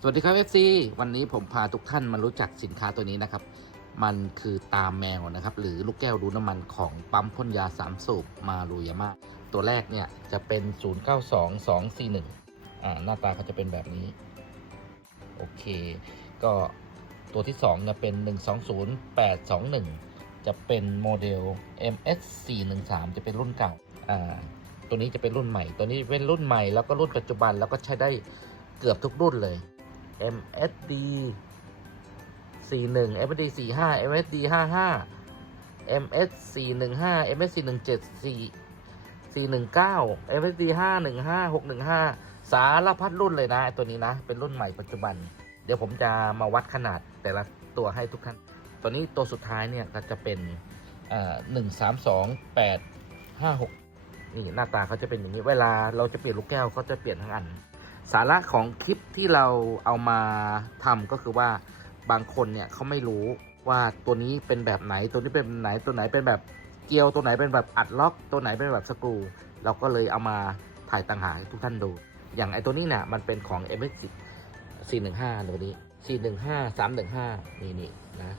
สวัสดีครับ FC วันนี้ผมพาทุกท่านมารู้จักสินค้าตัวนี้นะครับ มันคือตาแมวนะครับ หรือลูกแก้วดูน้ำมันของปั๊มพ่นยาสามสูบมารูยาม่าตัวแรกเนี่ยจะเป็น 092241อ่าหน้าตาเขาจะเป็นแบบนี้ โอเค ก็ตัวที่2เนี่ยเป็น 120821 จะเป็นโมเดล MS413 จะเป็นรุ่นเก่าอ่าตัวนี้จะเป็นรุ่นใหม่ ตัวนี้เป็นรุ่นใหม่แล้วก็รุ่นปัจจุบันแล้วก็ใช้ได้เกือบทุกรุ่นเลย MSD 41 MSD 45 MSD 55 MS 415 MS 417 419 MSD 515 615 สารพัดรุ่นเลยนะ ตัวนี้นะ เป็นรุ่นใหม่ปัจจุบัน เดี๋ยวผมจะมาวัดขนาดแต่ละตัวให้ทุกท่าน ตัวนี้ตัวสุดท้ายเนี่ยก็จะเป็นหนึ่งสามสองแปดห้าหกนี่หน้าตาเขาจะเป็นอย่างนี้ เวลาเราจะเปลี่ยนลูกแก้วเขาจะเปลี่ยนทั้งอัน สาระของคลิปที่เราเอามาทำก็คือว่าบางคนเนี่ยเขาไม่รู้ว่าตัวนี้เป็นแบบไหน ตัวนี้เป็นไหนตัวไหนเป็นแบบเกลียวตัวไหนเป็นแบบอัดล็อก ตัวไหนเป็นแบบสกรู เราก็เลยเอามาถ่ายต่างหากให้ทุกท่านดู อย่างไอตัวนี้เนี่ยมันเป็นของ m s 415ตัวนี้ 415 315 นี่นี่นะ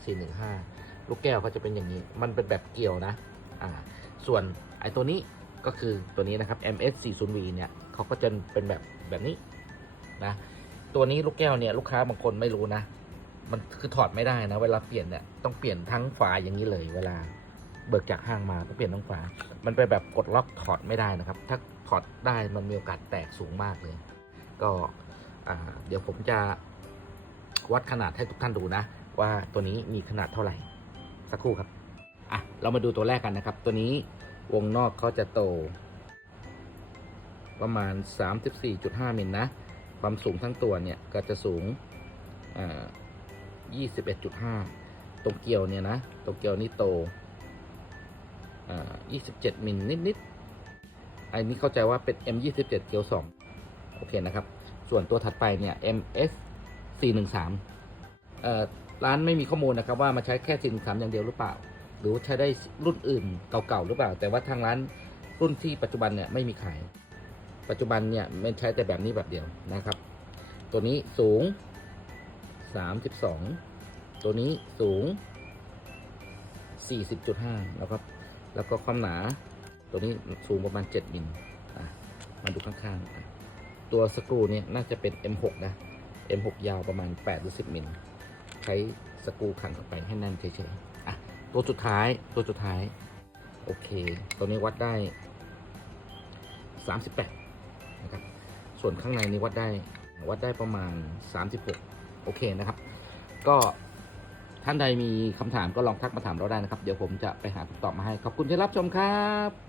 415 ลูกแก้วเขาจะเป็นอย่างนี้ มันเป็นแบบเกี่ยวนะ อ่า ส่วนไอตัวนี้ก็คือตัวนี้นะครับ MS 40V เนี่ยเขาก็จะเป็นแบบแบบนี้ นะตัวนี้ลูกแก้วเนี่ยลูกค้าบางคนไม่รู้นะ มันคือถอดไม่ได้นะ เวลาเปลี่ยนเนี่ยต้องเปลี่ยนทั้งฝาอย่างนี้เลย เวลาเบิกจากห้างมาต้องเปลี่ยนทั้งฝา มันเป็นแบบกดล็อกถอดไม่ได้นะครับ ถ้าถอดได้มันมีโอกาสแตกสูงมากเลย ก็เดี๋ยวผมจะวัดขนาดให้ทุกท่านดูนะ ว่าตัวนี้มีขนาดเท่าไหร่ สักครู่ครับอะเรามาดูตัวแรกกันนะครับ ตัวนี้วงนอกเขาจะโต ประมาณ 34.5มิลนะ ความสูงทั้งตัวเนี่ยก็จะสูง 21.5 ตรงเกียวเนี่ยนะตรงเกียวนี่โต 27 มิลนิดๆ อันนี้เข้าใจว่าเป็น M27 เกียว 2 โอเคนะครับ ส่วนตัวถัดไปเนี่ย MS 413เอ่อร้านไม่มีข้อมูลนะครับว่ามาใช้แค่ 413 อย่างเดียวหรือเปล่า หรือใช้ได้รุ่นอื่นเก่าๆหรือเปล่า แต่ว่าทางร้านรุ่นที่ปัจจุบันเนี่ยไม่มีขาย ปัจจุบันเนี่ยมันใช้แต่แบบนี้แบบเดียวนะครับ ตัวนี้สูง 32 ตัวนี้สูง 40.5 นะครับ แล้วก็ความหนา ตัวนี้สูงประมาณ 7 มิลอะมาดูข้างๆ ตัวสกรูเนี่ยน่าจะเป็น M6 นะ M6 ยาวประมาณ 8 หรือ 10 มิล ใช้สกรูขันเข้าไปให้แน่นเฉยๆอะตัวสุดท้าย ตัวสุดท้าย โอเค ตัวนี้วัดได้ 38 นะครับ ส่วนข้างในนี้วัดได้วัดได้ประมาณ 36 โอเคนะครับ ก็ท่านใดมีคำถามก็ลองทักมาถามเราได้นะครับ เดี๋ยวผมจะไปหาคำตอบมาให้ ขอบคุณที่รับชมครับ